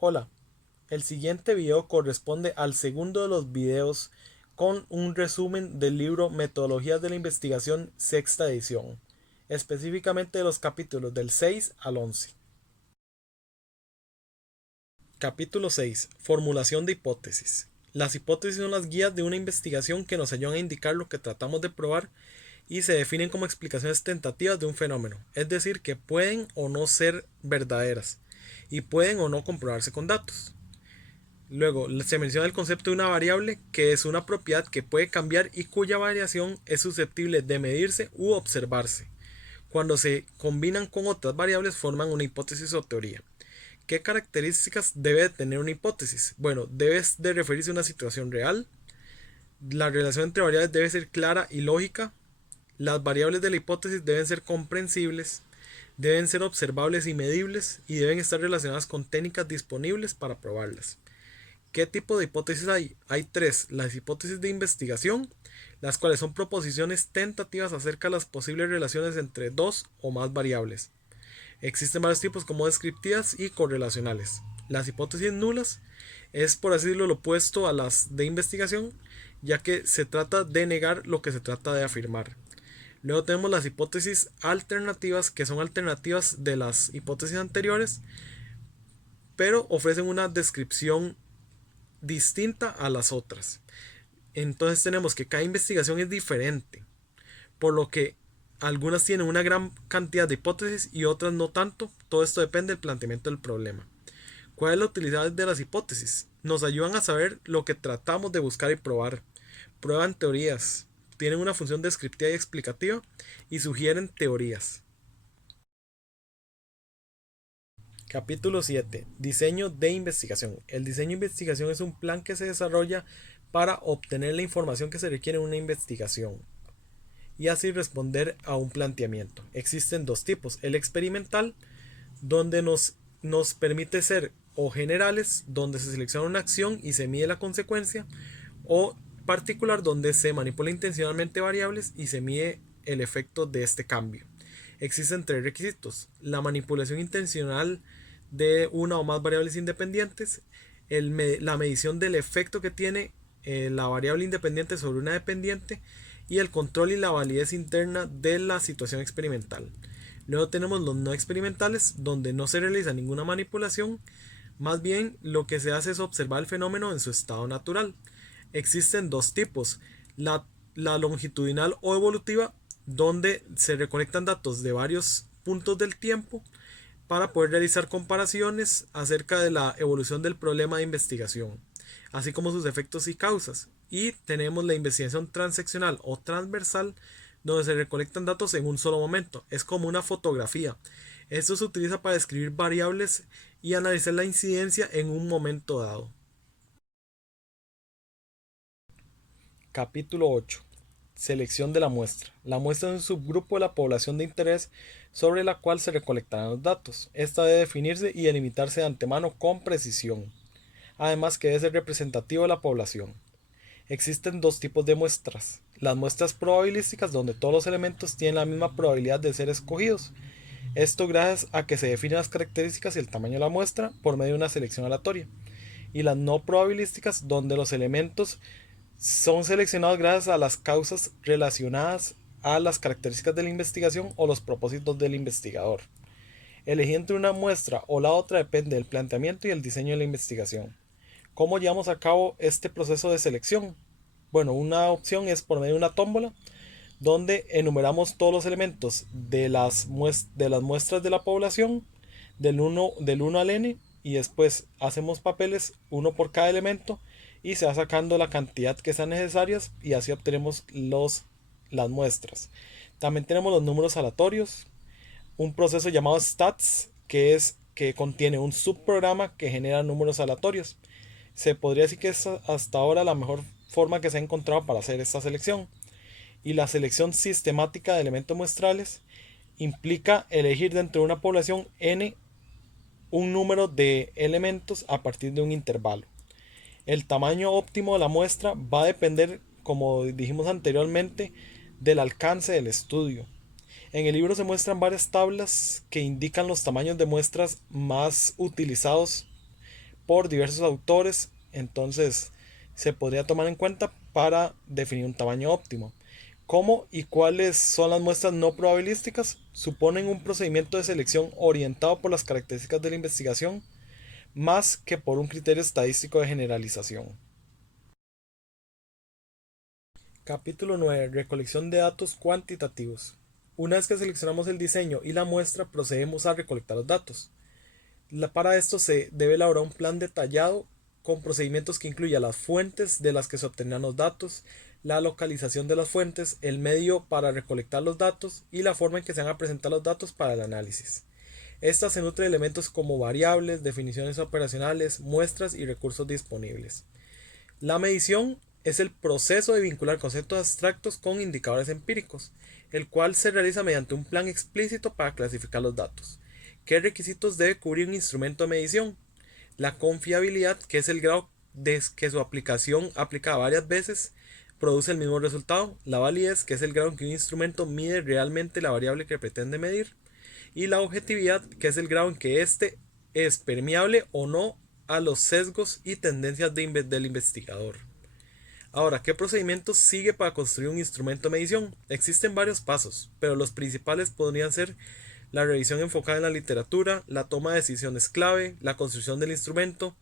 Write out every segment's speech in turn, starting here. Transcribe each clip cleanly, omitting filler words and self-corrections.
Hola, el siguiente video corresponde al segundo de los videos con un resumen del libro Metodologías de la Investigación, sexta edición, específicamente de los capítulos del 6 al 11. Capítulo 6. Formulación de hipótesis. Las hipótesis son las guías de una investigación que nos ayudan a indicar lo que tratamos de probar y se definen como explicaciones tentativas de un fenómeno, es decir, que pueden o no ser verdaderas y pueden o no comprobarse con datos. Luego se menciona el concepto de una variable, que es una propiedad que puede cambiar y cuya variación es susceptible de medirse u observarse. Cuando se combinan con otras variables forman una hipótesis o teoría. ¿Qué características debe tener una hipótesis? Bueno, debe de referirse a una situación real. La relación entre variables debe ser clara y lógica. Las variables de la hipótesis deben ser comprensibles, deben ser observables y medibles y deben estar relacionadas con técnicas disponibles para probarlas. ¿Qué tipo de hipótesis hay? Hay tres: las hipótesis de investigación, las cuales son proposiciones tentativas acerca de las posibles relaciones entre dos o más variables. Existen varios tipos como descriptivas y correlacionales. Las hipótesis nulas es, por así decirlo, lo opuesto a las de investigación, ya que se trata de negar lo que se trata de afirmar. Luego tenemos las hipótesis alternativas, que son alternativas de las hipótesis anteriores, pero ofrecen una descripción distinta a las otras. Entonces tenemos que cada investigación es diferente, por lo que algunas tienen una gran cantidad de hipótesis y otras no tanto. Todo esto depende del planteamiento del problema. ¿Cuál es la utilidad de las hipótesis? Nos ayudan a saber lo que tratamos de buscar y probar. Prueban teorías, tienen una función descriptiva y explicativa y sugieren teorías. Capítulo 7. Diseño de investigación. El diseño de investigación es un plan que se desarrolla para obtener la información que se requiere en una investigación y así responder a un planteamiento. Existen dos tipos: el experimental, donde nos permite ser o generales, donde se selecciona una acción y se mide la consecuencia, o particular, donde se manipula intencionalmente variables y se mide el efecto de este cambio. Existen tres requisitos: la manipulación intencional de una o más variables independientes, la medición del efecto que tiene la variable independiente sobre una dependiente, y el control y la validez interna de la situación experimental. Luego tenemos los no experimentales, donde no se realiza ninguna manipulación, más bien lo que se hace es observar el fenómeno en su estado natural. Existen dos tipos: la longitudinal o evolutiva, donde se recolectan datos de varios puntos del tiempo para poder realizar comparaciones acerca de la evolución del problema de investigación, así como sus efectos y causas. Y tenemos la investigación transeccional o transversal, donde se recolectan datos en un solo momento. Es como una fotografía. Esto se utiliza para describir variables y analizar la incidencia en un momento dado. Capítulo 8. Selección de la muestra. La muestra es un subgrupo de la población de interés sobre la cual se recolectarán los datos. Esta debe definirse y delimitarse de antemano con precisión, además que debe ser representativo de la población. Existen dos tipos de muestras: las muestras probabilísticas, donde todos los elementos tienen la misma probabilidad de ser escogidos. Esto gracias a que se definen las características y el tamaño de la muestra por medio de una selección aleatoria. Y las no probabilísticas, donde los elementos son seleccionados gracias a las causas relacionadas a las características de la investigación o los propósitos del investigador. Elegir entre una muestra o la otra depende del planteamiento y el diseño de la investigación. ¿Cómo llevamos a cabo este proceso de selección? Bueno, una opción es por medio de una tómbola, donde enumeramos todos los elementos de las muestras de la población, del 1 al n, y después hacemos papeles, uno por cada elemento, y se va sacando la cantidad que sean necesarias y así obtenemos las muestras. También tenemos los números aleatorios, un proceso llamado stats, que contiene un subprograma que genera números aleatorios. Se podría decir que es hasta ahora la mejor forma que se ha encontrado para hacer esta selección. Y la selección sistemática de elementos muestrales implica elegir dentro de una población n un número de elementos a partir de un intervalo. El tamaño óptimo de la muestra va a depender, como dijimos anteriormente, del alcance del estudio. En el libro se muestran varias tablas que indican los tamaños de muestras más utilizados por diversos autores, entonces se podría tomar en cuenta para definir un tamaño óptimo. ¿Cómo y cuáles son las muestras no probabilísticas? Suponen un procedimiento de selección orientado por las características de la investigación más que por un criterio estadístico de generalización. Capítulo 9. Recolección de datos cuantitativos. Una vez que seleccionamos el diseño y la muestra, procedemos a recolectar los datos. Para esto se debe elaborar un plan detallado con procedimientos que incluya las fuentes de las que se obtendrán los datos, la localización de las fuentes, el medio para recolectar los datos y la forma en que se van a presentar los datos para el análisis. Esta se nutre de elementos como variables, definiciones operacionales, muestras y recursos disponibles. La medición es el proceso de vincular conceptos abstractos con indicadores empíricos, el cual se realiza mediante un plan explícito para clasificar los datos. ¿Qué requisitos debe cubrir un instrumento de medición? La confiabilidad, que es el grado de que su aplicación aplicada varias veces produce el mismo resultado. La validez, que es el grado en que un instrumento mide realmente la variable que pretende medir. Y la objetividad, que es el grado en que éste es permeable o no a los sesgos y tendencias del investigador. Ahora, ¿qué procedimiento sigue para construir un instrumento de medición? Existen varios pasos, pero los principales podrían ser la revisión enfocada en la literatura, la toma de decisiones clave, la construcción del instrumento,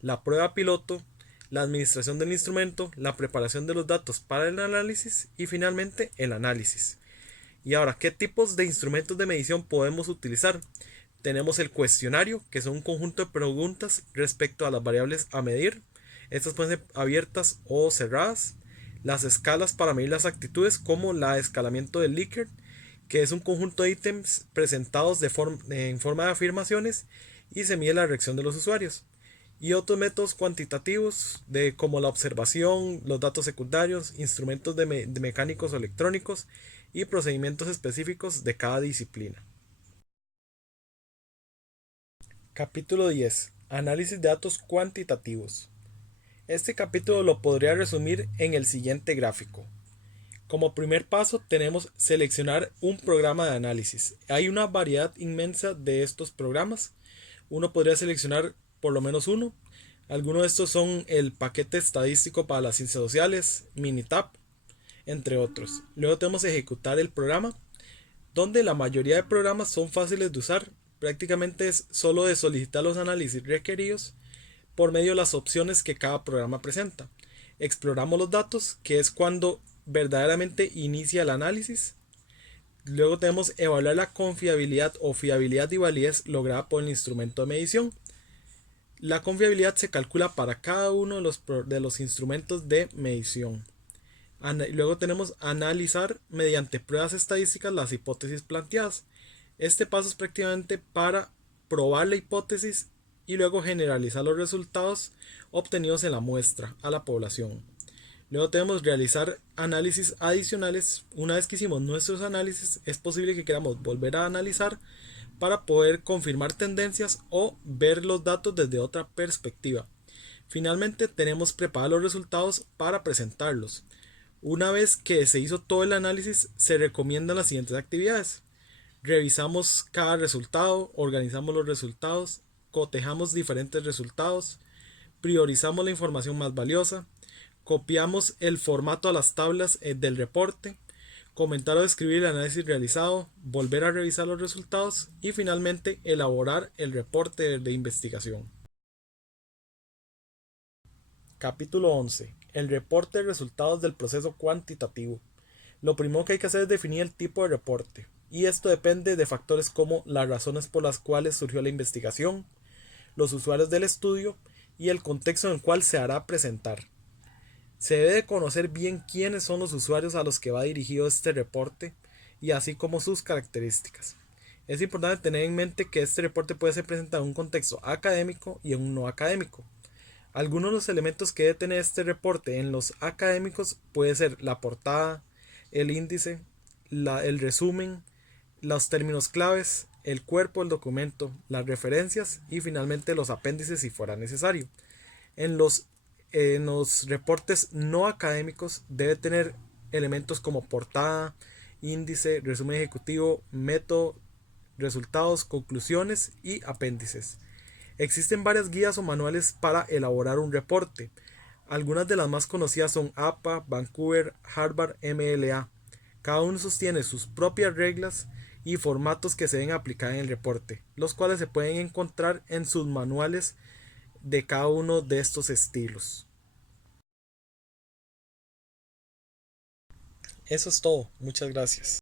la prueba piloto, la administración del instrumento, la preparación de los datos para el análisis y finalmente el análisis. Y ahora, ¿qué tipos de instrumentos de medición podemos utilizar? Tenemos el cuestionario, que son un conjunto de preguntas respecto a las variables a medir. Estas pueden ser abiertas o cerradas. Las escalas para medir las actitudes, como la escalamiento del Likert, que es un conjunto de ítems presentados en forma de afirmaciones y se mide la reacción de los usuarios. Y otros métodos cuantitativos como la observación, los datos secundarios, instrumentos de mecánicos o electrónicos y procedimientos específicos de cada disciplina. Capítulo 10. Análisis de datos cuantitativos. Este capítulo lo podría resumir en el siguiente gráfico. Como primer paso tenemos seleccionar un programa de análisis. Hay una variedad inmensa de estos programas. Uno podría seleccionar por lo menos uno. Algunos de estos son el paquete estadístico para las ciencias sociales, Minitab, entre otros. Luego tenemos ejecutar el programa, donde la mayoría de programas son fáciles de usar. Prácticamente es solo de solicitar los análisis requeridos por medio de las opciones que cada programa presenta. Exploramos los datos, que es cuando verdaderamente inicia el análisis. Luego tenemos evaluar la confiabilidad o fiabilidad y validez lograda por el instrumento de medición. La confiabilidad se calcula para cada uno de los instrumentos de medición. Luego tenemos analizar mediante pruebas estadísticas las hipótesis planteadas. Este paso es prácticamente para probar la hipótesis y luego generalizar los resultados obtenidos en la muestra a la población. Luego tenemos realizar análisis adicionales. Una vez que hicimos nuestros análisis, es posible que queramos volver a analizar para poder confirmar tendencias o ver los datos desde otra perspectiva. Finalmente tenemos preparar los resultados para presentarlos. Una vez que se hizo todo el análisis, se recomiendan las siguientes actividades. Revisamos cada resultado, organizamos los resultados, cotejamos diferentes resultados, priorizamos la información más valiosa, copiamos el formato a las tablas del reporte, comentar o describir el análisis realizado, volver a revisar los resultados y finalmente elaborar el reporte de investigación. Capítulo 11. El reporte de resultados del proceso cuantitativo. Lo primero que hay que hacer es definir el tipo de reporte, y esto depende de factores como las razones por las cuales surgió la investigación, los usuarios del estudio y el contexto en el cual se hará presentar. Se debe conocer bien quiénes son los usuarios a los que va dirigido este reporte y así como sus características. Es importante tener en mente que este reporte puede ser presentado en un contexto académico y en un no académico. Algunos de los elementos que debe tener este reporte en los académicos puede ser la portada, el índice, el resumen, los términos claves, el cuerpo del documento, las referencias y finalmente los apéndices si fuera necesario. En los reportes no académicos debe tener elementos como portada, índice, resumen ejecutivo, método, resultados, conclusiones y apéndices. Existen varias guías o manuales para elaborar un reporte. Algunas de las más conocidas son APA, Vancouver, Harvard, MLA. Cada uno sostiene sus propias reglas y formatos que se deben aplicar en el reporte, los cuales se pueden encontrar en sus manuales de cada uno de estos estilos. Eso es todo. Muchas gracias.